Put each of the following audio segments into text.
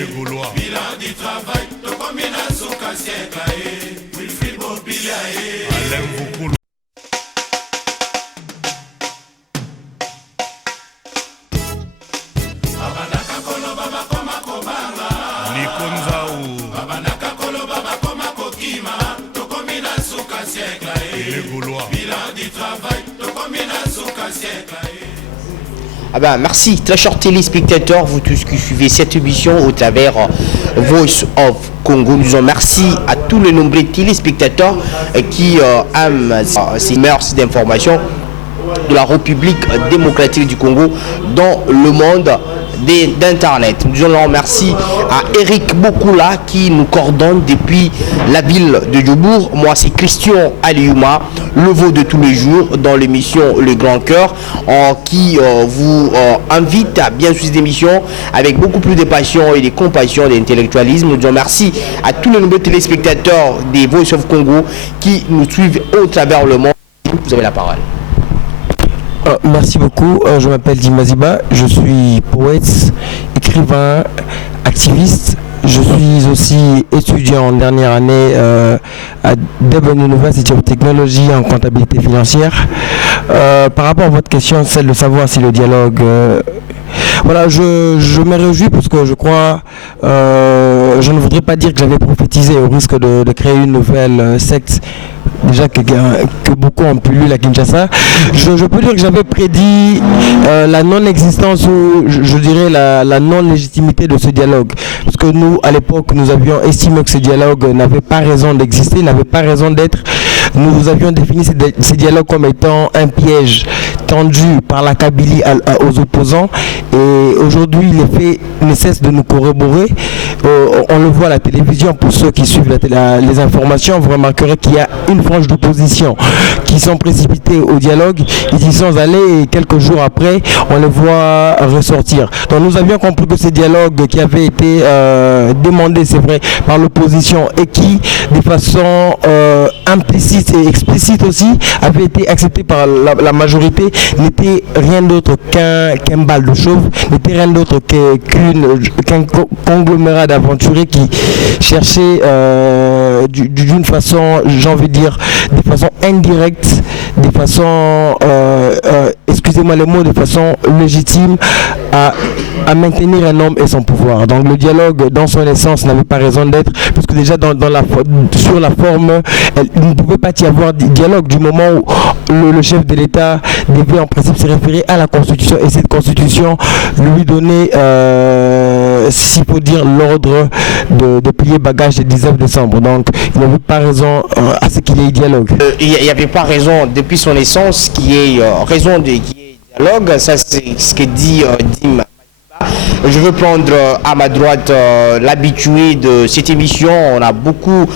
les Gaulois. Bilan du travail, de combinaison siècle, Wilfried Bobila, Alain Voukoulou. Ah ben, merci, très chers téléspectateurs, vous tous qui suivez cette émission au travers Voice of Congo. Nous en merci à tous les nombreux téléspectateurs qui aiment ces mœurs d'information de la République démocratique du Congo dans le monde d'internet. Nous en remercie à Eric Bokula qui nous coordonne depuis la ville de Djobourg. Moi c'est Christian Aliouma, le veau de tous les jours dans l'émission Le Grand Cœur, qui vous invite à bien suivre cette émission avec beaucoup plus de passion et de compassion et d'intellectualisme. Nous en remercie à tous les nombreux téléspectateurs des Voice of Congo qui nous suivent au travers le monde. Vous avez la parole. Merci beaucoup, je m'appelle Dimaziba, je suis poète, écrivain, activiste. Je suis aussi étudiant en dernière année à Durban University of Technology en comptabilité financière. Par rapport à votre question, celle de savoir si le dialogue... voilà, je me réjouis parce que je crois, je ne voudrais pas dire que j'avais prophétisé au risque de créer une nouvelle secte, déjà que beaucoup ont pu lire à Kinshasa. Je peux dire que j'avais prédit la non-existence ou je dirais la non-légitimité de ce dialogue. Parce que nous, à l'époque, nous avions estimé que ce dialogue n'avait pas raison d'exister, n'avait pas raison d'être. Nous avions défini ces dialogues comme étant un piège tendu par la Kabylie aux opposants. Et aujourd'hui, les faits ne cessent de nous corroborer. On le voit à la télévision, pour ceux qui suivent les informations, vous remarquerez qu'il y a une frange d'opposition qui sont précipités au dialogue, ils y sont allés et quelques jours après, on les voit ressortir. Donc nous avions compris que ces dialogues qui avaient été demandés, c'est vrai, par l'opposition et qui, de façon implicite et explicite aussi, avaient été acceptés par la majorité, n'était rien d'autre qu'un bal de chauve, n'était rien d'autre qu'un conglomérat d'aventuriers qui cherchaient d'une façon, j'ai envie de dire, de façon indirecte, de façon, excusez-moi le mot, de façon légitime à maintenir un homme et son pouvoir. Donc le dialogue dans son essence n'avait pas raison d'être, parce que déjà sur la forme, il ne pouvait pas y avoir de dialogue du moment où le chef de l'État devait en principe se référer à la Constitution et cette Constitution lui donnait, s'il faut dire, l'ordre de plier bagage le 19 décembre. Donc il n'avait pas raison à ce qu'il y ait dialogue. Il n'y avait pas raison depuis son essence qu'il y ait raison de qu'il y ait dialogue. Ça c'est ce que dit Dim. Je veux prendre à ma droite l'habitué de cette émission. On a beaucoup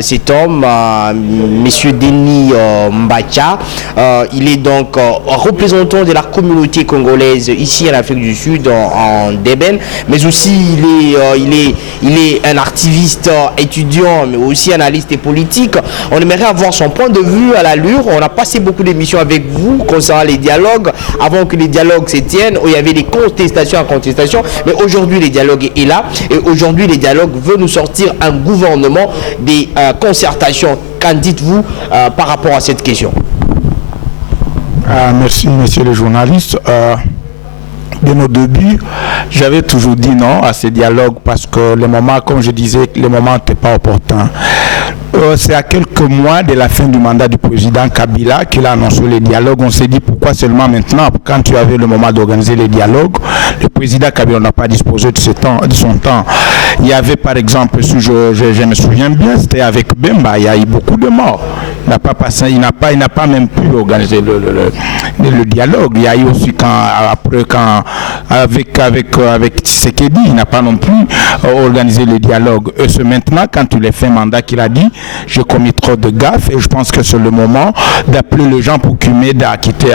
cet homme, Monsieur Denis Mbacha. Il est donc représentant de la communauté congolaise ici en Afrique du Sud, en Durban. Mais aussi il est un activiste étudiant, mais aussi analyste politique. On aimerait avoir son point de vue à l'allure. On a passé beaucoup d'émissions avec vous concernant les dialogues, avant que les dialogues se tiennent, où il y avait des contestations à contestation, mais aujourd'hui les dialogues est là et aujourd'hui les dialogues veulent nous sortir un gouvernement des concertations. Qu'en dites-vous par rapport à cette question? Merci monsieur le journaliste. De nos débuts, j'avais toujours dit non à ces dialogues parce que le moment, comme je disais, le moment n'était pas opportun. C'est à quelques mois de la fin du mandat du président Kabila qu'il a annoncé les dialogues. On s'est dit pourquoi seulement maintenant, quand tu avais le moment d'organiser les dialogues, le président Kabila n'a pas disposé de son temps. Il y avait par exemple, si je me souviens bien, c'était avec Bemba, il y a eu beaucoup de morts. Il n'a pas passé, il n'a pas même pu organiser le dialogue. Il y a eu aussi avec Tshisekedi, il n'a pas non plus organisé le dialogue. Et c'est maintenant, quand il a fait un mandat qu'il a dit, je commis trop de gaffes et je pense que c'est le moment d'appeler les gens pour qu'ils m'aident à quitter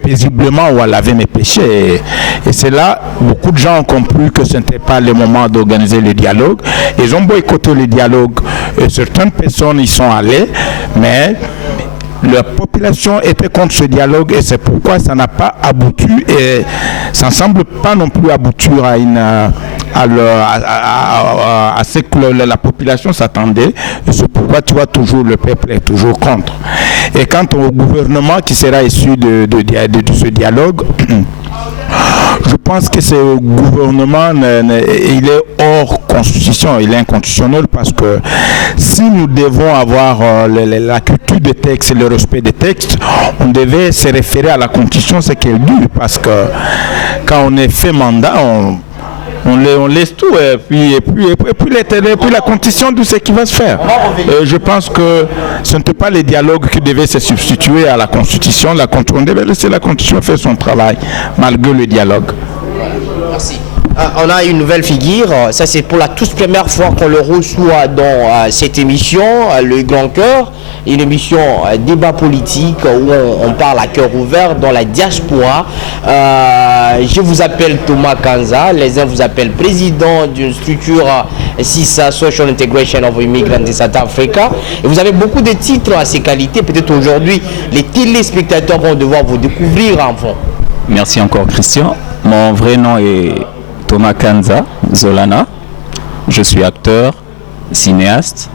paisiblement ou à laver mes péchés. Et c'est là, beaucoup de gens ont compris que ce n'était pas le moment d'organiser le dialogue. Ils ont boycotté le dialogue et certaines personnes y sont allées, mais La population était contre ce dialogue et c'est pourquoi ça n'a pas abouti et ça ne semble pas non plus aboutir à ce que la population s'attendait. Et c'est pourquoi tu vois toujours le peuple est toujours contre. Et quant au gouvernement qui sera issu de ce dialogue, je pense que ce gouvernement, il est hors constitution, il est inconstitutionnel parce que si nous devons avoir la culture des textes et le respect des textes, on devait se référer à la constitution, ce qu'elle dit, parce que quand on est fait mandat, on laisse tout et puis la constitution de ce qui va se faire. Je pense que ce n'était pas les dialogues qui devaient se substituer à la constitution. On devait laisser la constitution faire son travail malgré le dialogue. Merci. On a une nouvelle figure, ça c'est pour la toute première fois qu'on le reçoit dans cette émission, Le Grand Cœur, une émission débat politique où on parle à cœur ouvert dans la diaspora. Je vous appelle Thomas Kanza, les uns vous appellent président d'une structure CISA, Social Integration of Immigrants in South Africa. Et vous avez beaucoup de titres à ces qualités, peut-être aujourd'hui les téléspectateurs vont devoir vous découvrir en fond. Merci encore Christian. Mon vrai nom est Thomas Kanza Zolana. Je suis acteur, cinéaste,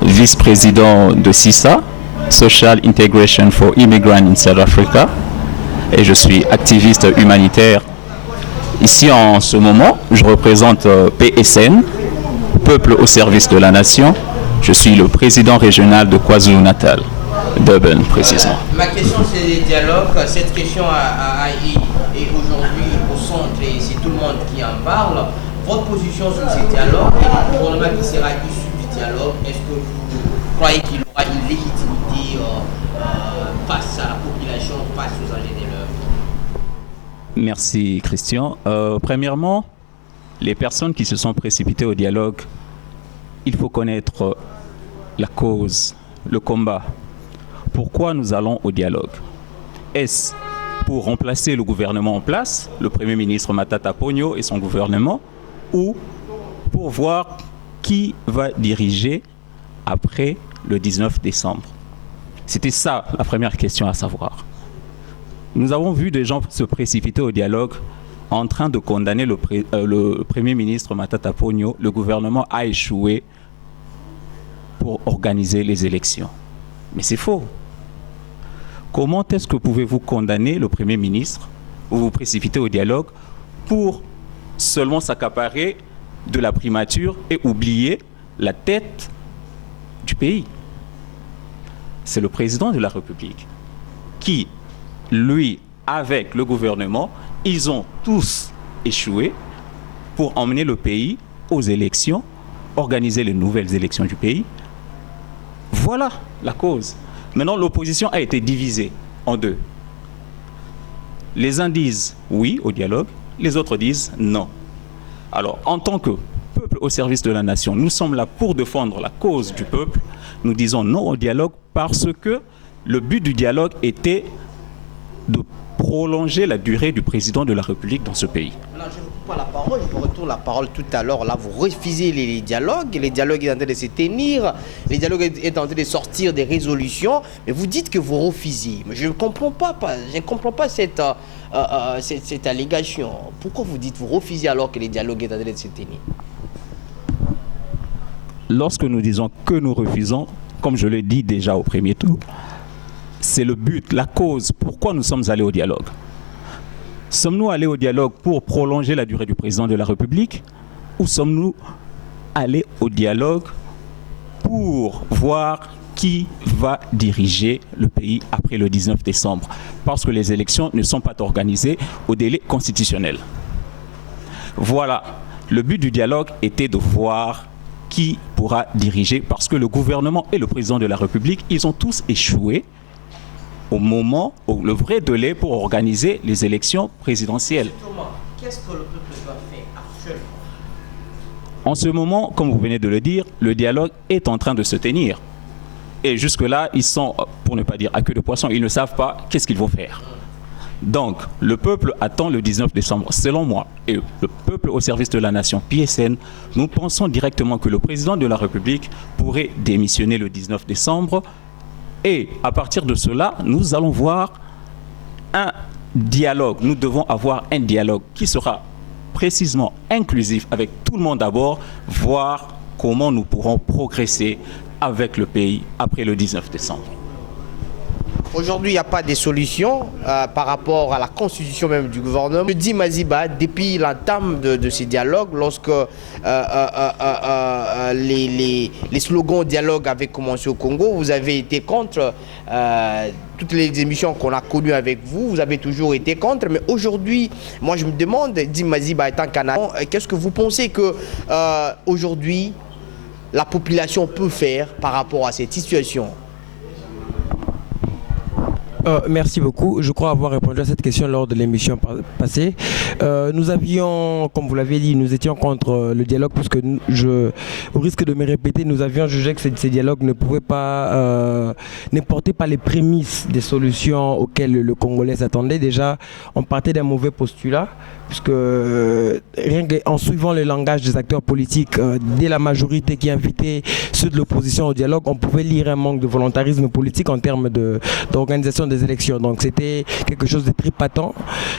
vice-président de CISA, Social Integration for Immigrants in South Africa, et je suis activiste humanitaire. Ici en ce moment, je représente PSN, Peuple au service de la nation. Je suis le président régional de KwaZulu-Natal, Durban précisément. Ma question c'est les dialogues. Cette question est aujourd'hui au centre et c'est tout le monde qui en parle. Votre position sur ces dialogues et le gouvernement qui sera issu du dialogue, est-ce que vous croyez qu'il aura une légitimité face à la population, face aux agents de l'œuvre? Merci Christian. Premièrement, les personnes qui se sont précipitées au dialogue, il faut connaître la cause, le combat. Pourquoi nous allons au dialogue? Est-ce pour remplacer le gouvernement en place, le Premier ministre Matata Ponyo et son gouvernement, ou pour voir qui va diriger après le 19 décembre? C'était ça la première question à savoir. Nous avons vu des gens se précipiter au dialogue en train de condamner le Premier ministre Matata Ponyo. Le gouvernement a échoué pour organiser les élections. Mais c'est faux. Comment est-ce que pouvez-vous condamner le Premier ministre ou vous précipiter au dialogue pour seulement s'accaparer de la primature et oublier la tête du pays? C'est le président de la République qui, lui, avec le gouvernement, ils ont tous échoué pour emmener le pays aux élections, organiser les nouvelles élections du pays. Voilà la cause. Maintenant, l'opposition a été divisée en deux. Les uns disent oui au dialogue, les autres disent non. Alors, en tant que peuple au service de la nation, nous sommes là pour défendre la cause du peuple. Nous disons non au dialogue parce que le but du dialogue était de prolonger la durée du président de la République dans ce pays. Non, je ne vous coupe pas la parole, je vous retourne la parole tout à l'heure. Là, vous refusez les dialogues sont en train de se tenir, les dialogues sont en train de sortir des résolutions, mais vous dites que vous refusez. Mais je ne comprends pas cette allégation. Pourquoi vous dites que vous refusez alors que les dialogues sont en train de se tenir? Lorsque nous disons que nous refusons, comme je l'ai dit déjà au premier tour, c'est le but, la cause, pourquoi nous sommes allés au dialogue. Sommes-nous allés au dialogue pour prolonger la durée du président de la République ou sommes-nous allés au dialogue pour voir qui va diriger le pays après le 19 décembre? Parce que les élections ne sont pas organisées au délai constitutionnel. Voilà, le but du dialogue était de voir qui pourra diriger parce que le gouvernement et le président de la République, ils ont tous échoué au moment où le vrai délai pour organiser les élections présidentielles. Qu'est-ce que le peuple doit faire actuellement? En ce moment, comme vous venez de le dire, le dialogue est en train de se tenir. Et jusque-là, ils sont, pour ne pas dire à queue de poisson, ils ne savent pas qu'est-ce qu'ils vont faire. Donc, le peuple attend le 19 décembre, selon moi, et le peuple au service de la nation, PSN, nous pensons directement que le président de la République pourrait démissionner le 19 décembre Et à partir de cela, nous allons voir un dialogue. Nous devons avoir un dialogue qui sera précisément inclusif avec tout le monde d'abord, voir comment nous pourrons progresser avec le pays après le 19 décembre. Aujourd'hui, il n'y a pas de solution par rapport à la constitution même du gouvernement. Je dis Maziba, depuis l'entame de ces dialogues, lorsque les slogans dialogue avaient commencé au Congo, vous avez été contre toutes les émissions qu'on a connues avec vous, vous avez toujours été contre. Mais aujourd'hui, moi je me demande, dit Maziba étant Canadien, qu'est-ce que vous pensez que aujourd'hui la population peut faire par rapport à cette situation? Merci beaucoup. Je crois avoir répondu à cette question lors de l'émission passée. Nous avions, comme vous l'avez dit, nous étions contre le dialogue puisque au risque de me répéter, nous avions jugé que ces dialogues ne pouvaient pas, ne portaient pas les prémices des solutions auxquelles le Congolais s'attendait. Déjà, on partait d'un mauvais postulat puisque rien qu'en suivant le langage des acteurs politiques, dès la majorité qui invitait ceux de l'opposition au dialogue, on pouvait lire un manque de volontarisme politique en termes d'organisation des élections. Donc c'était quelque chose de très patent.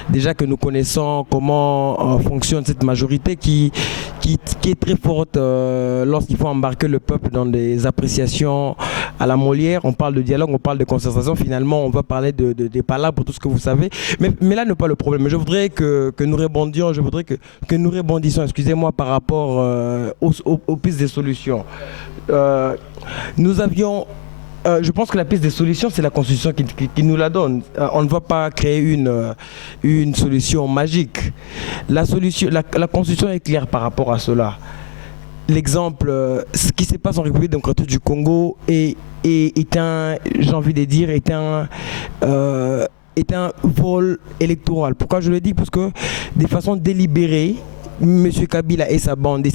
Déjà que nous connaissons comment fonctionne cette majorité qui est très forte lorsqu'il faut embarquer le peuple dans des appréciations à la Molière. On parle de dialogue, on parle de concertation. Finalement, on va parler des palabres pour tout ce que vous savez. Mais là n'est pas le problème. Je voudrais que nous rebondions, nous rebondissions, excusez-moi, par rapport aux pistes de solutions. Nous avions je pense que la piste des solutions, c'est la Constitution qui nous la donne. On ne va pas créer une solution magique. La Constitution est claire par rapport à cela. L'exemple, ce qui se passe en République démocratique du Congo est un, j'ai envie de dire, est un vol électoral. Pourquoi je le dis? Parce que de façon délibérée, M. Kabila et sa bande et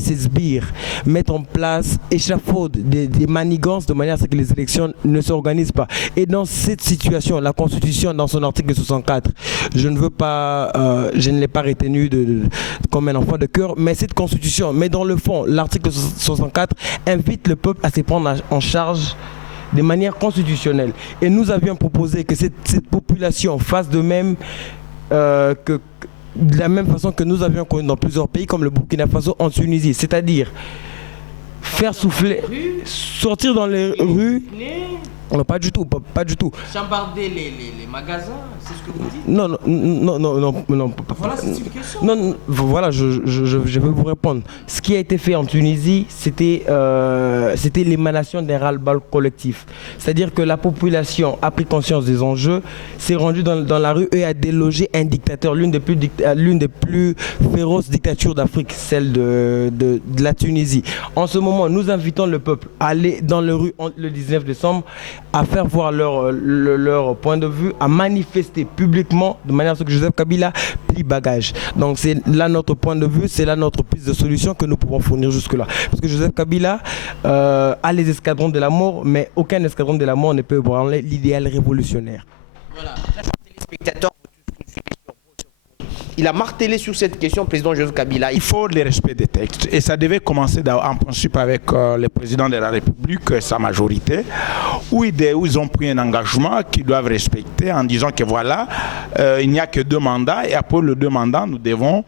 ses sbires mettent en place, échafaudent des manigances de manière à ce que les élections ne s'organisent pas. Et dans cette situation, la Constitution, dans son article 64, je ne l'ai pas retenu comme un enfant de cœur, mais cette Constitution, mais dans le fond, l'article 64 invite le peuple à se prendre en charge de manière constitutionnelle. Et nous avions proposé que cette population fasse de même de la même façon que nous avions connu dans plusieurs pays comme le Burkina Faso en Tunisie, c'est-à-dire faire souffler, sortir dans les rues. Non, pas du tout, pas du tout. Chambarder les magasins, c'est ce que vous dites? Non. Voilà, c'est une question. Non, voilà, je vais vous répondre. Ce qui a été fait en Tunisie, c'était l'émanation d'un ras-le-bas collectif. C'est-à-dire que la population a pris conscience des enjeux, s'est rendue dans la rue et a délogé un dictateur, l'une des plus féroces dictatures d'Afrique, celle de la Tunisie. En ce moment, nous invitons le peuple à aller dans les rues le 19 décembre, à faire voir leur point de vue, à manifester publiquement de manière à ce que Joseph Kabila plie bagage. Donc c'est là notre point de vue, c'est là notre piste de solution que nous pouvons fournir jusque-là. Parce que Joseph Kabila a les escadrons de la mort, mais aucun escadron de la mort ne peut ébranler l'idéal révolutionnaire. Voilà, téléspectateurs, il a martelé sur cette question, président Joseph Kabila. Il faut le respect des textes. Et ça devait commencer en principe avec le président de la République, sa majorité, où ils ont pris un engagement qu'ils doivent respecter en disant que voilà, il n'y a que 2 mandats et après le 2 mandats, nous devons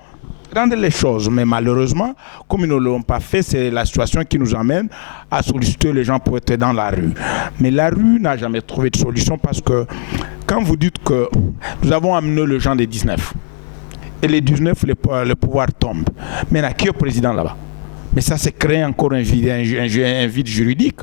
rendre les choses. Mais malheureusement, comme ils ne l'ont pas fait, c'est la situation qui nous amène à solliciter les gens pour être dans la rue. Mais la rue n'a jamais trouvé de solution parce que quand vous dites que nous avons amené le gens des 19, et les 19, le pouvoir tombe. Mais qui est le président là-bas? Mais ça, c'est créer encore un vide juridique.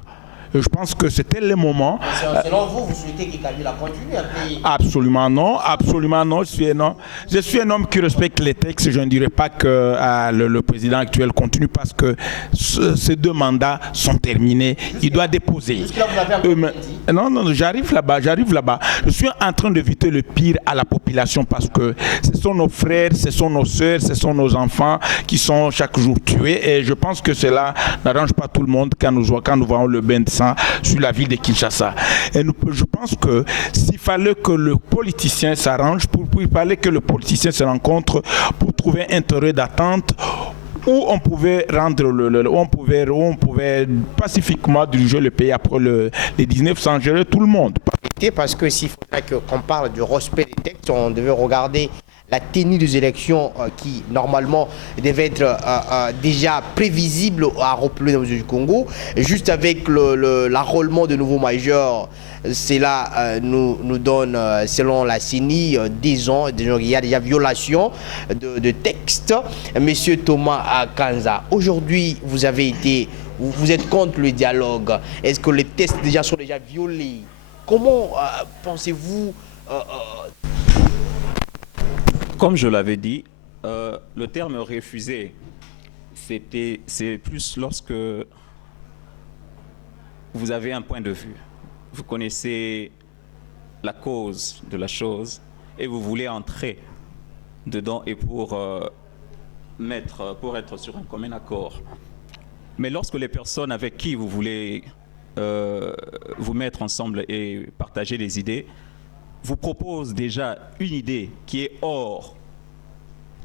Je pense que c'était le moment. Selon vous souhaitez que Kabila continue à payer? Absolument non, absolument non. Je suis un homme qui respecte les textes. Je ne dirais pas que le président actuel continue parce que ces 2 mandats sont terminés. Il doit déposer. Non, j'arrive là-bas. Je suis en train d'éviter le pire à la population parce que ce sont nos frères, ce sont nos soeurs, ce sont nos enfants qui sont chaque jour tués. Et je pense que cela n'arrange pas tout le monde quand nous voyons le bain de sur la ville de Kinshasa. Et je pense que s'il fallait que le politicien s'arrange, il fallait que le politicien se rencontre pour trouver un terrain d'attente où on pouvait rendre où on pouvait pacifiquement diriger le pays après les 19 sans gérer tout le monde. Parce que s'il faudrait qu'on parle du respect des textes, on devait regarder la tenue des élections qui, normalement, devait être déjà prévisible à République du Congo. Juste avec l'enrôlement de nouveaux majeurs, cela nous donne, selon la CENI, 10 ans. Il y a déjà violation de textes. Monsieur Thomas Kanza, aujourd'hui, vous êtes contre le dialogue. Est-ce que les textes déjà sont déjà violés? Comment pensez-vous Comme je l'avais dit, le terme refusé, c'est plus lorsque vous avez un point de vue. Vous connaissez la cause de la chose et vous voulez entrer dedans et pour être sur un commun accord. Mais lorsque les personnes avec qui vous voulez vous mettre ensemble et partager des idées vous proposent déjà une idée qui est hors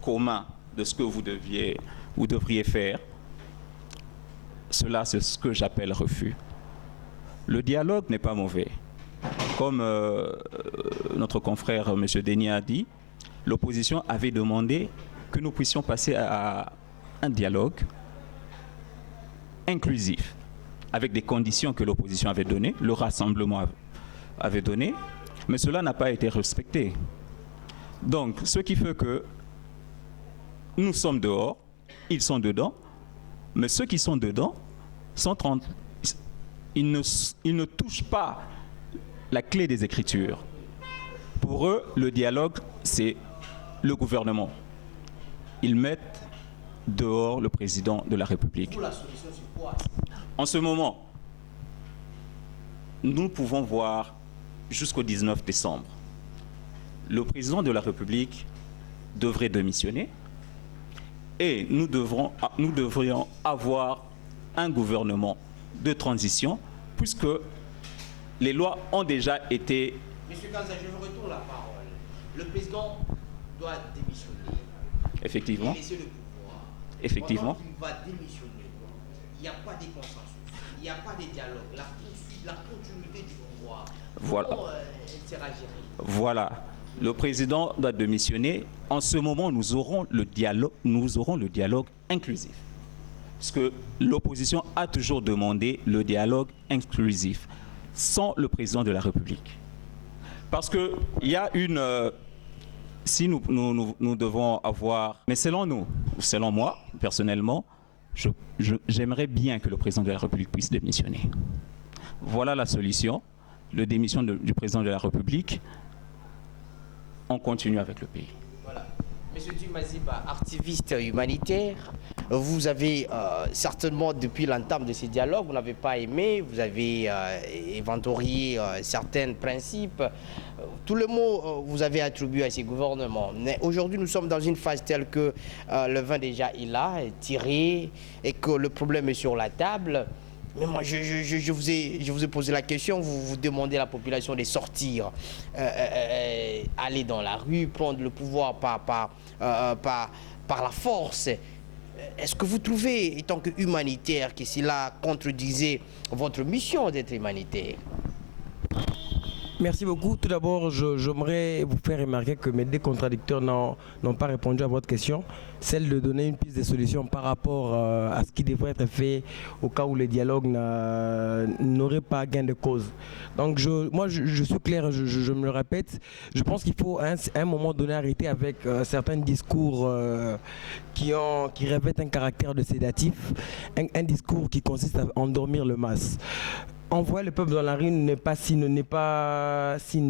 commun de ce que vous devriez faire, cela c'est ce que j'appelle refus. Le dialogue n'est pas mauvais. Comme notre confrère M. Denis a dit, l'opposition avait demandé que nous puissions passer à un dialogue inclusif, avec des conditions que l'opposition avait données, le rassemblement avait donné, mais cela n'a pas été respecté. Donc, ce qui fait que nous sommes dehors, ils sont dedans, mais ceux qui sont dedans, ils ne touchent pas la clé des Écritures. Pour eux, le dialogue, c'est le gouvernement. Ils mettent dehors le président de la République. En ce moment, nous pouvons voir jusqu'au 19 décembre. Le président de la République devrait démissionner et nous devrions avoir un gouvernement de transition puisque les lois ont déjà été... Monsieur Kanza, je vous retourne la parole. Le président doit démissionner. Effectivement. Et laisser le pouvoir. Effectivement. Pendant qu'il va démissionner, il n'y a pas de consensus, il n'y a pas de dialogue. La continuité du pouvoir. Voilà. Comment elle sera gérée? Voilà. Le président doit démissionner. En ce moment, nous aurons le dialogue inclusif. Parce que l'opposition a toujours demandé le dialogue inclusif sans le président de la République. Parce qu'il y a une... si nous devons avoir... Mais selon moi, personnellement, j'aimerais bien que le président de la République puisse démissionner. Voilà la solution. La démission du président de la République. On continue avec le pays. Voilà. Monsieur Dumaziba, activiste humanitaire, vous avez certainement, depuis l'entame de ces dialogues, vous n'avez pas aimé, vous avez inventorié certains principes. Tout le mot vous avez attribué à ces gouvernements. Mais aujourd'hui, nous sommes dans une phase telle que le vin déjà est là, est tiré, et que le problème est sur la table. Mais moi, je vous ai posé la question, vous demandez à la population de sortir, aller dans la rue, prendre le pouvoir par la force. Est-ce que vous trouvez, étant que humanitaire, que cela contredisait votre mission d'être humanitaire? Merci beaucoup. Tout d'abord, j'aimerais vous faire remarquer que mes deux contradicteurs n'ont pas répondu à votre question, celle de donner une piste de solution par rapport à ce qui devrait être fait au cas où le dialogue n'aurait pas gain de cause. Donc moi je suis clair, je me le répète, je pense qu'il faut à un moment donné arrêter avec certains discours qui revêtent un caractère de sédatif, un discours qui consiste à endormir le masse. Envoyer le peuple dans la rue n'est pas signe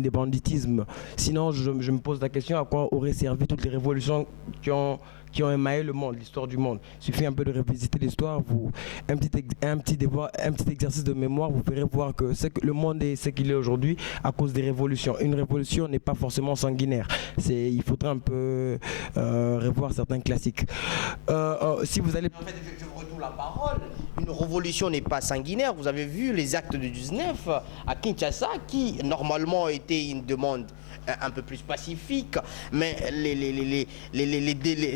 de banditisme. Sinon, je me pose la question à quoi auraient servi toutes les révolutions qui ont émaillé le monde, l'histoire du monde. Il suffit un peu de revisiter l'histoire, un petit exercice de mémoire, vous verrez voir que le monde est ce qu'il est aujourd'hui à cause des révolutions. Une révolution n'est pas forcément sanguinaire. Il faudrait un peu revoir certains classiques. Si vous allez... En fait, je vous retourne la parole. Une révolution n'est pas sanguinaire. Vous avez vu les actes de 19 à Kinshasa qui, normalement, étaient une demande un peu plus pacifique. Mais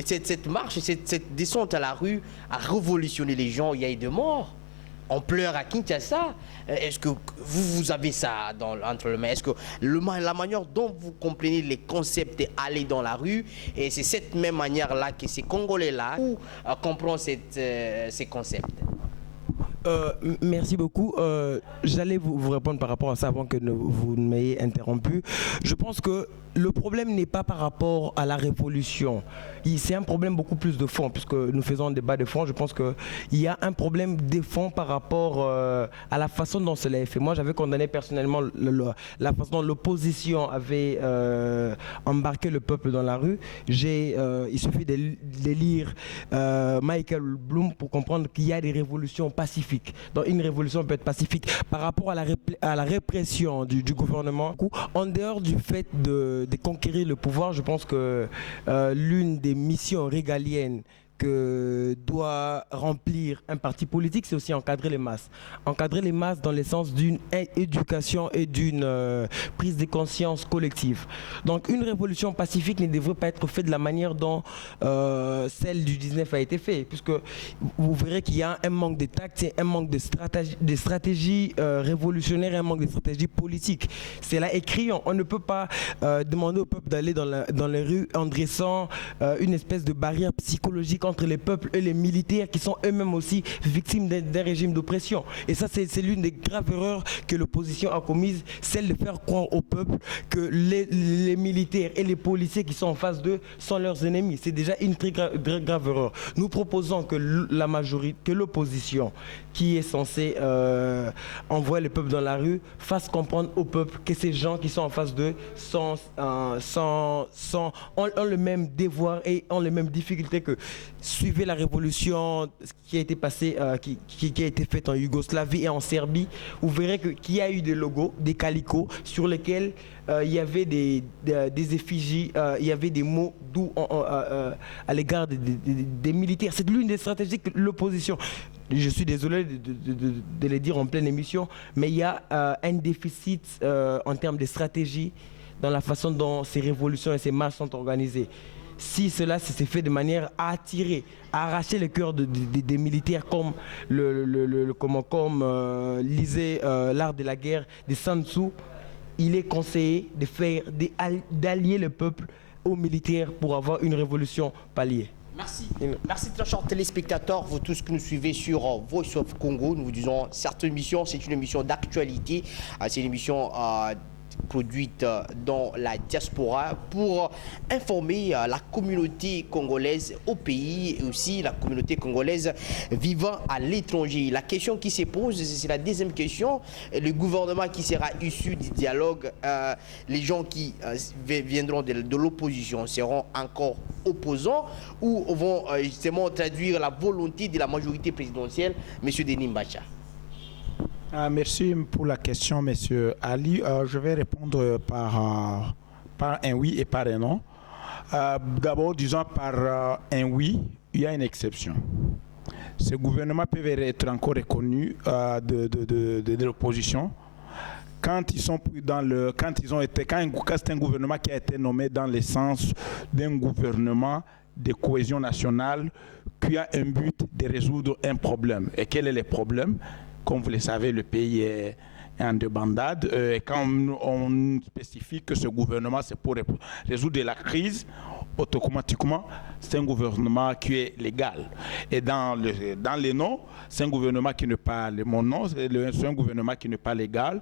cette marche, cette descente à la rue a révolutionné les gens. Il y a eu des morts. On pleure à Kinshasa. Est-ce que vous avez ça entre les mains? Est-ce que la manière dont vous comprenez les concepts et aller dans la rue, et c'est cette même manière-là que ces Congolais-là comprennent ces concepts? Merci beaucoup. J'allais vous répondre par rapport à ça avant que vous ne m'ayez interrompu. Je pense que le problème n'est pas par rapport à la révolution. C'est un problème beaucoup plus de fond, puisque nous faisons un débat de fond. Je pense qu'il y a un problème de fond par rapport à la façon dont cela est fait. Moi, j'avais condamné personnellement la façon dont l'opposition avait embarqué le peuple dans la rue. Il suffit de lire Michael Bloom pour comprendre qu'il y a des révolutions pacifiques. Donc une révolution peut être pacifique. Par rapport à la répression du gouvernement, en dehors du fait de conquérir le pouvoir, je pense que l'une des missions régaliennes que doit remplir un parti politique, c'est aussi encadrer les masses. Encadrer les masses dans le sens d'une éducation et d'une prise de conscience collective. Donc une révolution pacifique ne devrait pas être faite de la manière dont celle du 19 a été faite, puisque vous verrez qu'il y a un manque de tact, un manque de stratégie révolutionnaire, un manque de stratégie politique. C'est là écrit, on ne peut pas demander au peuple d'aller dans les rues en dressant une espèce de barrière psychologique entre les peuples et les militaires qui sont eux-mêmes aussi victimes d'un régime d'oppression. Et ça, c'est l'une des graves erreurs que l'opposition a commises, celle de faire croire au peuple que les militaires et les policiers qui sont en face d'eux sont leurs ennemis. C'est déjà une très grave erreur. Nous proposons que la majorité, que l'opposition qui est censée envoyer le peuple dans la rue fasse comprendre au peuple que ces gens qui sont en face d'eux ont le même devoir et ont les mêmes difficultés que suivez la révolution qui a été passée, qui a été faite en Yougoslavie et en Serbie. Vous verrez qu'il y a eu des logos, des calicots sur lesquels il y avait des effigies, il y avait des mots doux à l'égard des militaires. C'est l'une des stratégies que l'opposition, je suis désolé de le dire en pleine émission, mais il y a un déficit en termes de stratégie dans la façon dont ces révolutions et ces marches sont organisées. Si cela s'est fait de manière à attirer, à arracher le cœur des militaires comme lisait l'art de la guerre de Sun Tzu, il est conseillé d'allier le peuple aux militaires pour avoir une révolution palliée. Merci. Merci très chers téléspectateurs, vous tous qui nous suivez sur Voice of Congo. Nous vous disons, cette émission, c'est une émission d'actualité. C'est une émission produite dans la diaspora pour informer la communauté congolaise au pays et aussi la communauté congolaise vivant à l'étranger. La question qui se pose, c'est la deuxième question. Le gouvernement qui sera issu du dialogue, les gens qui viendront de l'opposition seront encore opposants ou vont justement traduire la volonté de la majorité présidentielle, M. Denis Mbacha? Merci pour la question, Monsieur Ali. Je vais répondre par un oui et par un non. D'abord, disons par un oui, il y a une exception. Ces gouvernements peuvent être encore reconnus de l'opposition quand c'est un gouvernement qui a été nommé dans le sens d'un gouvernement de cohésion nationale qui a un but de résoudre un problème. Et quel est le problème? Comme vous le savez, le pays est en débandade. Et quand on spécifie que ce gouvernement, c'est pour résoudre la crise, automatiquement, c'est un gouvernement qui est légal. Et dans les noms, c'est un gouvernement qui n'est pas, mon nom, c'est un gouvernement qui n'est pas légal,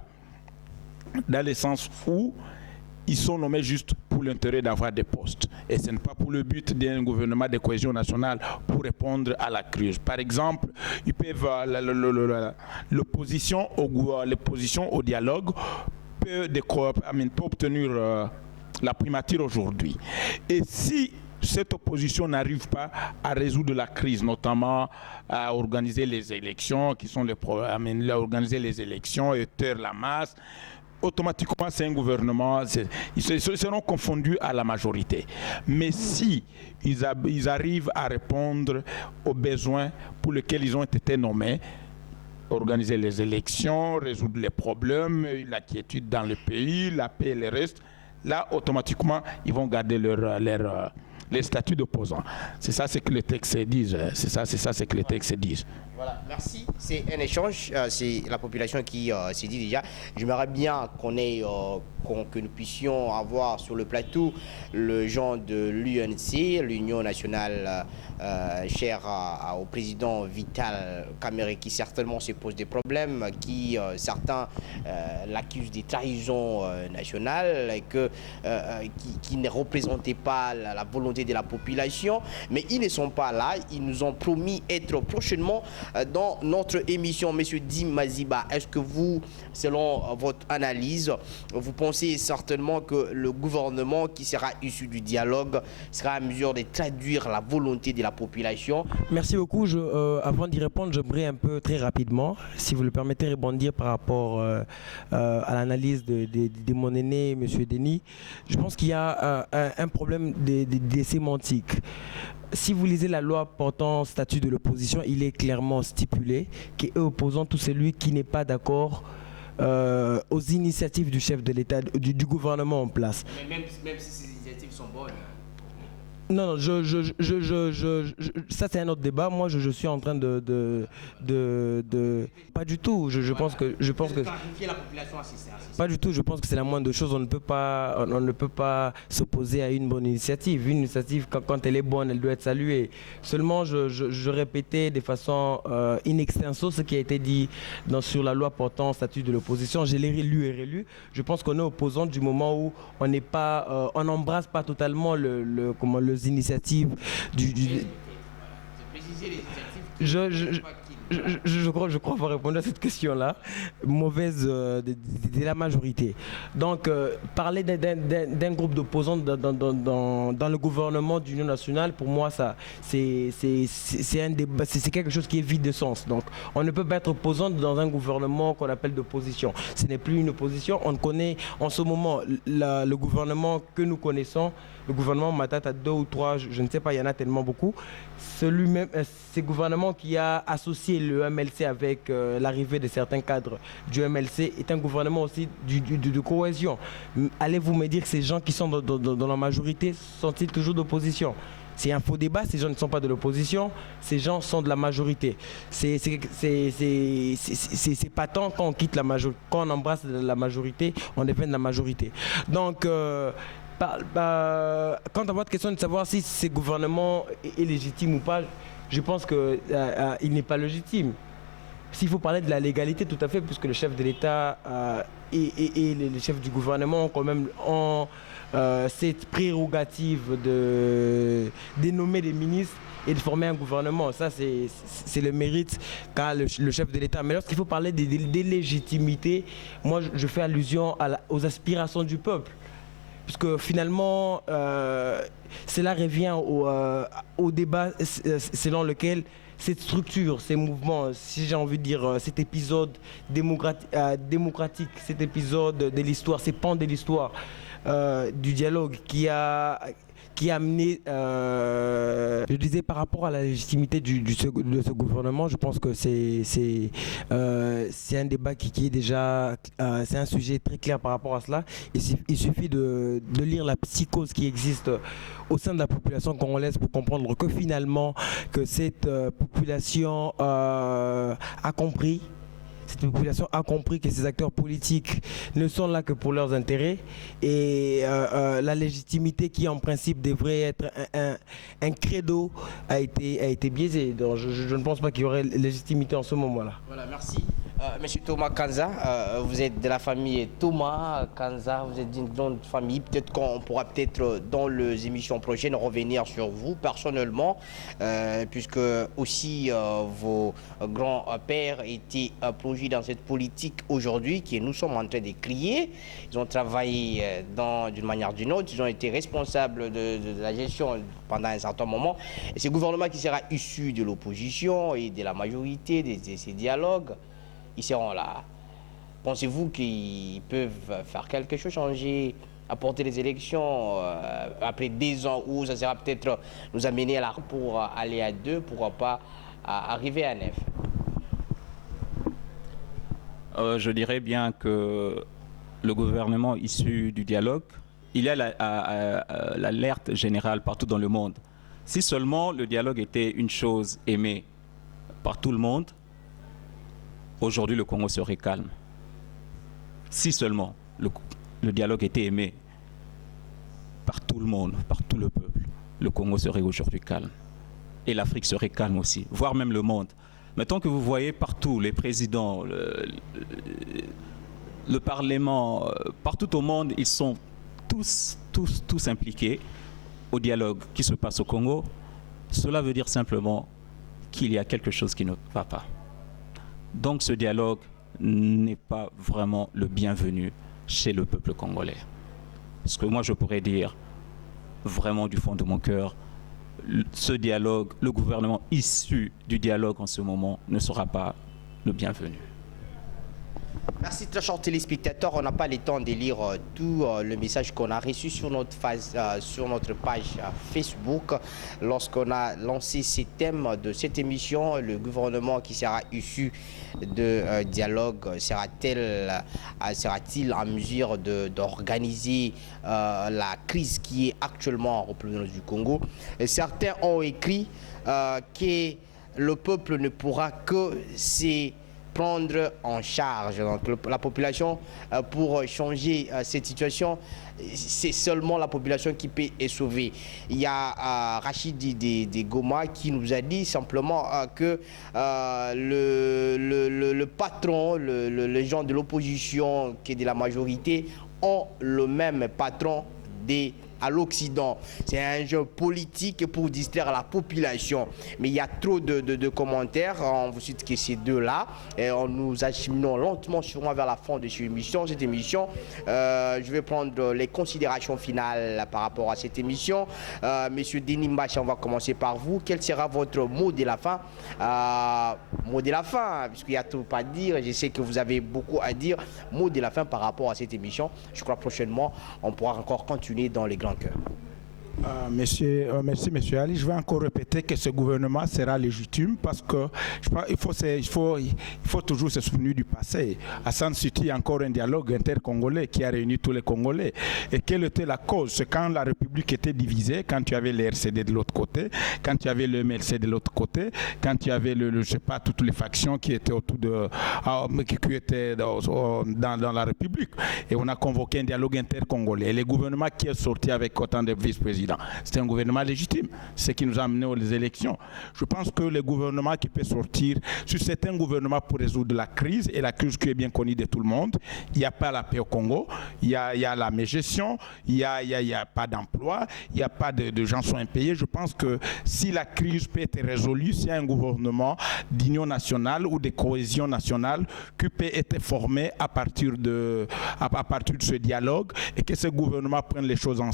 dans le sens où ils sont nommés juste pour l'intérêt d'avoir des postes. Et ce n'est pas pour le but d'un gouvernement de cohésion nationale pour répondre à la crise. Par exemple, ils peuvent l'opposition au dialogue peut obtenir la primature aujourd'hui. Et si cette opposition n'arrive pas à résoudre la crise, notamment à organiser les élections, qui sont organiser les élections et taire la masse, automatiquement c'est un gouvernement, ils seront confondus à la majorité. Mais si ils arrivent à répondre aux besoins pour lesquels ils ont été nommés, organiser les élections, résoudre les problèmes, la quiétude dans le pays, la paix et le reste, là, automatiquement, ils vont garder les statuts d'opposants. C'est ça ce que les textes disent. C'est ça ce que les textes disent. Voilà, merci. C'est un échange. C'est la population qui s'est dit déjà. J'aimerais bien que nous puissions avoir sur le plateau le gens de l'UNC, l'Union nationale chère au président Vital Kamerhe, qui certainement se pose des problèmes, qui certains l'accusent de trahison nationale, et qui ne représentait pas la volonté de la population. Mais ils ne sont pas là. Ils nous ont promis être prochainement dans notre émission. Monsieur Dim Maziba, est-ce que vous, selon votre analyse, vous pensez certainement que le gouvernement qui sera issu du dialogue sera à mesure de traduire la volonté de la population? Merci beaucoup. Avant d'y répondre, j'aimerais un peu très rapidement, si vous le permettez, rebondir par rapport à l'analyse de mon aîné, monsieur Denis. Je pense qu'il y a un problème des sémantiques. Si vous lisez la loi portant statut de l'opposition, il est clairement stipulé qu'est opposant tout celui qui n'est pas d'accord aux initiatives du chef de l'État, du gouvernement en place. Mais même si ces initiatives sont bonnes. Non, ça c'est un autre débat. Moi, je suis en train de pas du tout. Je pense que clarifier la population à ça. Pas du tout. Je pense que c'est la moindre chose. On ne peut pas s'opposer à une bonne initiative. Une initiative, quand elle est bonne, elle doit être saluée. Seulement, je répétais de façon in extenso ce qui a été dit sur la loi portant statut de l'opposition. Je l'ai lu et relu. Je pense qu'on est opposant du moment où on n'est pas, on n'embrasse pas totalement les initiatives je crois avoir répondu à cette question-là. Mauvaise de la majorité. Donc, parler d'un groupe d'opposants dans le gouvernement d'Union nationale, pour moi, c'est un débat, c'est quelque chose qui est vide de sens. Donc, on ne peut pas être opposant dans un gouvernement qu'on appelle d'opposition. Ce n'est plus une opposition. On connaît en ce moment le gouvernement que nous connaissons, le gouvernement Matata 2 ou 3, je ne sais pas, il y en a tellement beaucoup. Celui-même, ce gouvernement qui a associé le MLC avec l'arrivée de certains cadres du MLC est un gouvernement aussi de cohésion. Allez-vous me dire que ces gens qui sont dans la majorité sont-ils toujours d'opposition? C'est un faux débat, ces gens ne sont pas de l'opposition, ces gens sont de la majorité. C'est patent quand on quitte la majorité, quand on embrasse la majorité, on devient de la majorité. Donc, quant à votre question de savoir si ce gouvernement est légitime ou pas, je pense qu'il n'est pas légitime. S'il faut parler de la légalité, tout à fait, puisque le chef de l'État et les chefs du gouvernement ont quand même cette prérogative de nommer des ministres et de former un gouvernement. Ça, c'est le mérite qu'a le chef de l'État. Mais lorsqu'il faut parler des légitimités, moi, je fais allusion aux aspirations du peuple. Parce que finalement, cela revient au débat selon lequel cette structure, ces mouvements, si j'ai envie de dire, cet épisode démocratique, cet épisode de l'histoire, ces pans de l'histoire du dialogue qui a amené, je disais, par rapport à la légitimité de ce gouvernement, je pense que c'est un débat qui est déjà, c'est un sujet très clair par rapport à cela. Il suffit de lire la psychose qui existe au sein de la population congolaise pour comprendre que finalement, que cette population a compris. Cette population a compris que ces acteurs politiques ne sont là que pour leurs intérêts et la légitimité qui en principe devrait être un credo a été biaisée. Donc je ne pense pas qu'il y aurait légitimité en ce moment-là. Voilà, merci. Monsieur Thomas Kanza, vous êtes de la famille Thomas Kanza, vous êtes d'une grande famille. Peut-être qu'on pourra dans les émissions prochaines revenir sur vous personnellement, puisque aussi vos grands-pères étaient plongés dans cette politique aujourd'hui que nous sommes en train de crier. Ils ont travaillé d'une manière ou d'une autre, ils ont été responsables de la gestion pendant un certain moment. Et ce gouvernement qui sera issu de l'opposition et de la majorité, de ces dialogues, ils seront là. Pensez-vous qu'ils peuvent faire quelque chose, changer, apporter les élections après 10 ans où ça sera peut-être nous amener pour aller à 2, pourquoi pas arriver à 9? Je dirais bien que le gouvernement issu du dialogue, il y a l'alerte générale partout dans le monde. Si seulement le dialogue était une chose aimée par tout le monde, aujourd'hui le Congo serait calme. Si seulement le dialogue était aimé par tout le monde, par tout le peuple, le Congo serait aujourd'hui calme. Et l'Afrique serait calme aussi, voire même le monde. Maintenant que vous voyez partout les présidents, le Parlement, partout au monde, ils sont tous impliqués au dialogue qui se passe au Congo. Cela veut dire simplement qu'il y a quelque chose qui ne va pas. Donc ce dialogue n'est pas vraiment le bienvenu chez le peuple congolais. Parce que moi je pourrais dire vraiment du fond de mon cœur, ce dialogue, le gouvernement issu du dialogue en ce moment ne sera pas le bienvenu. Merci très chers téléspectateurs. On n'a pas le temps de lire tout le message qu'on a reçu sur notre page Facebook. Lorsqu'on a lancé ces thèmes de cette émission, le gouvernement qui sera issu de dialogue sera-t-il en mesure d'organiser la crise qui est actuellement en République du Congo? Et certains ont écrit que le peuple ne pourra que prendre en charge la population pour changer cette situation. C'est seulement la population qui peut être sauvée. Il y a Rachid de Goma qui nous a dit simplement que le patron, les gens de l'opposition qui est de la majorité ont le même patron à l'Occident. C'est un jeu politique pour distraire la population. Mais il y a trop de commentaires. On vous cite que ces deux-là. Et nous acheminons lentement sûrement vers la fin de cette émission. Je vais prendre les considérations finales par rapport à cette émission. Monsieur Denis Mbacha, on va commencer par vous. Quel sera votre mot de la fin? Mot de la fin, puisqu'il y a tout à dire. Je sais que vous avez beaucoup à dire. Mot de la fin par rapport à cette émission. Je crois prochainement, on pourra encore continuer dans les grands cœurs. Merci, monsieur Ali. Je vais encore répéter que ce gouvernement sera légitime parce que je pense il faut toujours se souvenir du passé. À San City, il y a encore un dialogue intercongolais qui a réuni tous les Congolais. Et quelle était la cause? C'est quand la République était divisée, quand tu avais le RCD de l'autre côté, quand tu avais le MLC de l'autre côté, quand tu avais je sais pas, toutes les factions qui étaient autour qui étaient dans la République. Et on a convoqué un dialogue intercongolais. Et le gouvernement qui est sorti avec autant de vice-présidents, c'est un gouvernement légitime, ce qui nous a amené aux élections. Je pense que le gouvernement qui peut sortir, si c'est un gouvernement pour résoudre la crise, et la crise qui est bien connue de tout le monde, il n'y a pas la paix au Congo, il y a la mégestion, il n'y a pas d'emploi, il n'y a pas de gens sont impayés. Je pense que si la crise peut être résolue, c'est un gouvernement d'union nationale ou de cohésion nationale qui peut être formé à partir de ce dialogue, et que ce gouvernement prenne les choses en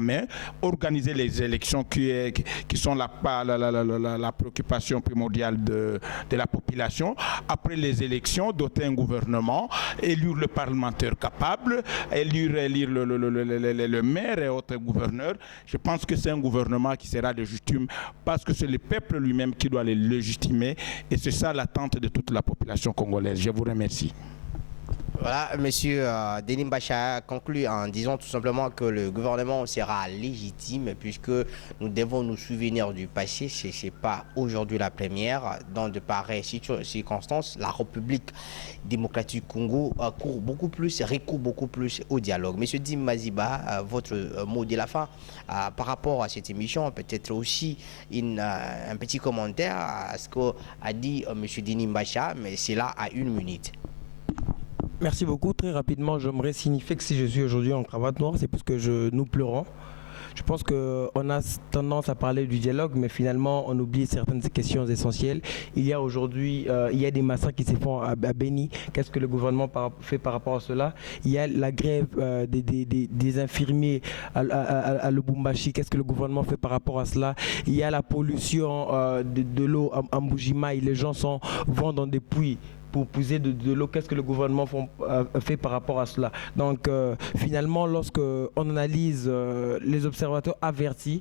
main, organiser les élections qui sont la préoccupation primordiale de la population. Après les élections, doter un gouvernement, élire le parlementaire capable, élire le maire et autres gouverneurs. Je pense que c'est un gouvernement qui sera légitime parce que c'est le peuple lui-même qui doit le légitimer, et c'est ça l'attente de toute la population congolaise. Je vous remercie. Voilà, monsieur Denis Mbacha conclut en disant tout simplement que le gouvernement sera légitime puisque nous devons nous souvenir du passé. Ce n'est pas aujourd'hui la première. Dans de pareilles circonstances, la République démocratique du Congo recourt beaucoup plus au dialogue. Monsieur Denis Maziba, votre mot de la fin par rapport à cette émission, peut-être aussi un petit commentaire à ce qu'a dit monsieur Denis Mbacha, mais c'est là à 1 minute. Merci beaucoup. Très rapidement, j'aimerais signifier que si je suis aujourd'hui en cravate noire, c'est parce que nous pleurons. Je pense qu'on a tendance à parler du dialogue, mais finalement, on oublie certaines questions essentielles. Il y a aujourd'hui, des massacres qui se font à Beni. Qu'est-ce que le gouvernement fait par rapport à cela? Il y a la grève des infirmiers à Lubumbashi. Qu'est-ce que le gouvernement fait par rapport à cela? Il y a la pollution de l'eau à Mbujimai. Les gens vont dans des puits pour puiser de l'eau. Qu'est-ce que le gouvernement fait par rapport à cela? Donc finalement, lorsque on analyse les observateurs avertis,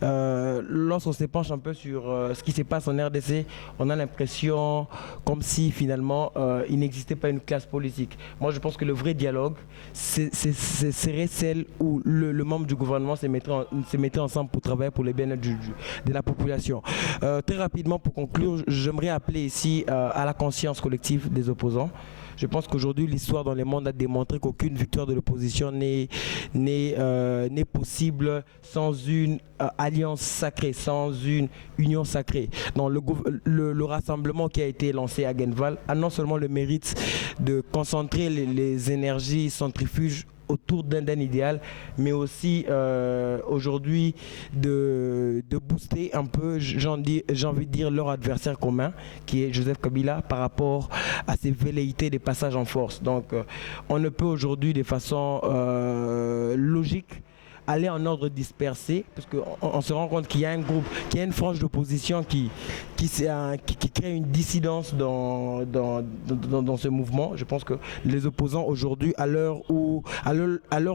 lorsqu'on se penche un peu sur ce qui se passe en RDC, on a l'impression comme si finalement il n'existait pas une classe politique. Moi, je pense que le vrai dialogue serait celle où le membre du gouvernement se mettrait ensemble pour travailler pour le bien-être de la population. Très rapidement, pour conclure, j'aimerais appeler ici à la conscience collective des opposants. Je pense qu'aujourd'hui, l'histoire dans le monde a démontré qu'aucune victoire de l'opposition n'est possible sans une alliance sacrée, sans une union sacrée. Donc, le rassemblement qui a été lancé à Genval a non seulement le mérite de concentrer les énergies centrifuges autour d'un idéal, mais aussi aujourd'hui de booster un peu, j'ai envie de dire, leur adversaire commun, qui est Joseph Kabila, par rapport à ses velléités de passage en force. Donc on ne peut aujourd'hui de façon logique aller en ordre dispersé, parce qu'on se rend compte qu'il y a un groupe, qu'il y a une frange d'opposition qui crée une dissidence dans ce mouvement. Je pense que les opposants aujourd'hui, à l'heure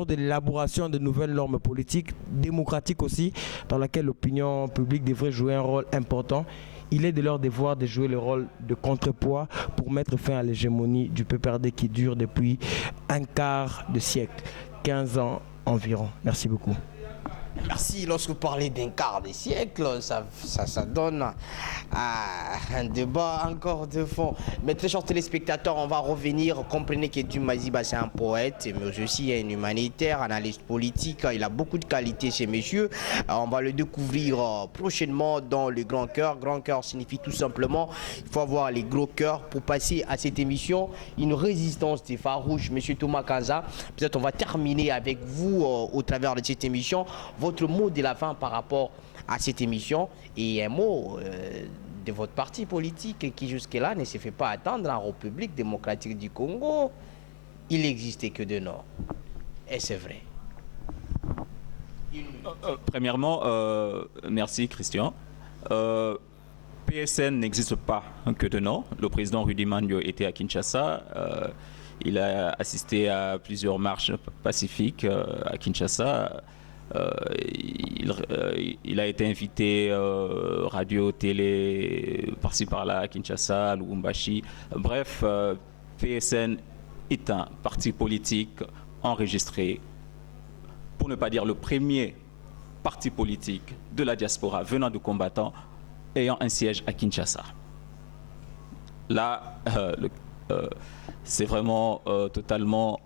de l'élaboration de nouvelles normes politiques, démocratiques aussi, dans laquelle l'opinion publique devrait jouer un rôle important, il est de leur devoir de jouer le rôle de contrepoids pour mettre fin à l'hégémonie du PPRD qui dure depuis un quart de siècle, 15 ans environ. Merci beaucoup. Merci. Lorsque vous parlez d'un quart de siècle, ça donne un débat encore de fond. Mais très chers téléspectateurs, on va revenir. Comprenez que Djim Maziba, c'est un poète, mais aussi un humanitaire, analyste politique. Il a beaucoup de qualités, ces messieurs. On va le découvrir prochainement dans le Grand Cœur. Grand Cœur signifie tout simplement il faut avoir les gros cœurs pour passer à cette émission. Une résistance des farouches. Monsieur Thomas Kanza, peut-être on va terminer avec vous au travers de cette émission. Votre mot de la fin par rapport à cette émission et un mot de votre parti politique qui jusque-là ne se fait pas attendre en République démocratique du Congo. Il n'existait que de Nord. Et c'est vrai. Premièrement, merci Christian. PSN n'existe pas que de Nord. Le président Rudy Mandio était à Kinshasa. Il a assisté à plusieurs marches pacifiques à Kinshasa. Il a été invité radio, télé, par-ci par-là, à Kinshasa, à Lubumbashi. Bref, PSN est un parti politique enregistré, pour ne pas dire le premier parti politique de la diaspora venant de combattants ayant un siège à Kinshasa. Là, c'est vraiment totalement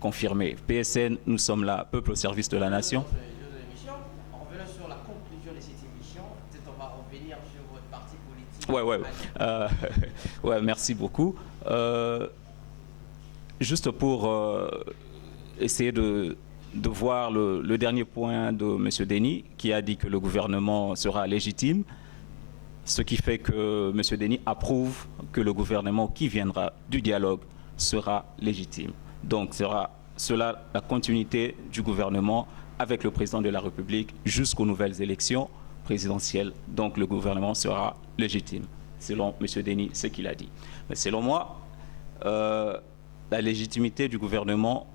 confirmé. PSN, nous sommes là, peuple au service de la nation. En revenant sur la conclusion de cette émission, peut-être on va revenir sur votre parti politique. Ouais, merci beaucoup. Juste pour essayer de voir le dernier point de M. Denis, qui a dit que le gouvernement sera légitime, ce qui fait que M. Denis approuve que le gouvernement qui viendra du dialogue sera légitime. Donc sera cela la continuité du gouvernement avec le président de la République jusqu'aux nouvelles élections présidentielles. Donc le gouvernement sera légitime, selon M. Denis, ce qu'il a dit. Mais selon moi, la légitimité du gouvernement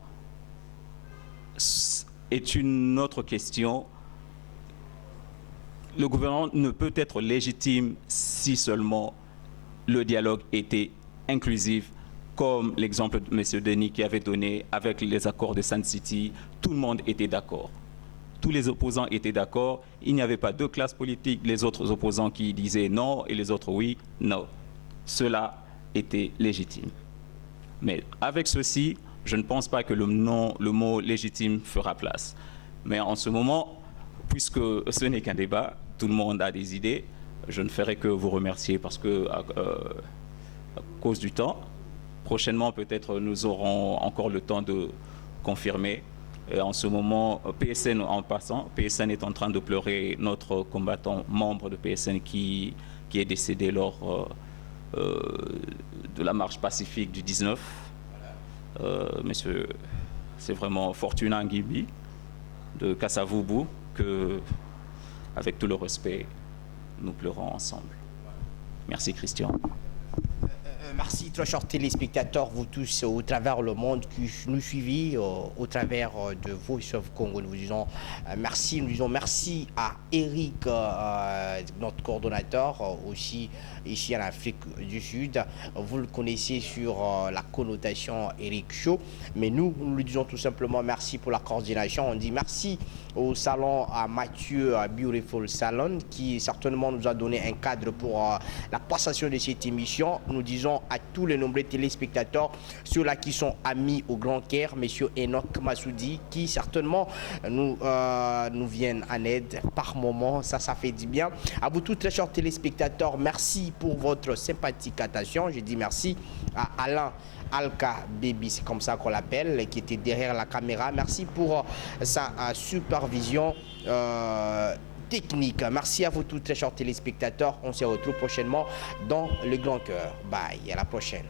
est une autre question. Le gouvernement ne peut être légitime si seulement le dialogue était inclusif, comme l'exemple de M. Denis qui avait donné avec les accords de Sun City. Tout le monde était d'accord. Tous les opposants étaient d'accord. Il n'y avait pas deux classes politiques, les autres opposants qui disaient non et les autres oui, non. Cela était légitime. Mais avec ceci, je ne pense pas que le mot légitime fera place. Mais en ce moment, puisque ce n'est qu'un débat, tout le monde a des idées, je ne ferai que vous remercier parce que, à cause du temps, prochainement, peut-être, nous aurons encore le temps de confirmer. Et en ce moment, PSN, en passant, PSN est en train de pleurer notre combattant membre de PSN qui est décédé lors de la marche pacifique du 19. Monsieur, c'est vraiment Fortuna Ngibi de Kassavubu que, avec tout le respect, nous pleurons ensemble. Merci Christian. Merci très chers téléspectateurs, vous tous au travers le monde qui nous suivez au travers de Voice of Congo. Nous vous disons merci, nous disons merci à Eric, notre coordonnateur, aussi ici en Afrique du Sud. Vous le connaissez sur la connotation Eric Show, mais nous lui disons tout simplement merci pour la coordination. On dit merci au salon à Mathieu à Beautiful Salon qui certainement nous a donné un cadre pour la passation de cette émission. Nous disons à tous les nombreux téléspectateurs, ceux-là qui sont amis au Grand Caire, monsieur Enoch Massoudi, qui certainement nous viennent en aide par moment, ça fait du bien. À vous tous très chers téléspectateurs, merci pour votre sympathique attention. Je dis merci à Alain Alka Baby, c'est comme ça qu'on l'appelle, qui était derrière la caméra. Merci pour sa supervision technique. Merci à vous tous très chers téléspectateurs. On se retrouve prochainement dans le Grand Cœur. Bye, à la prochaine.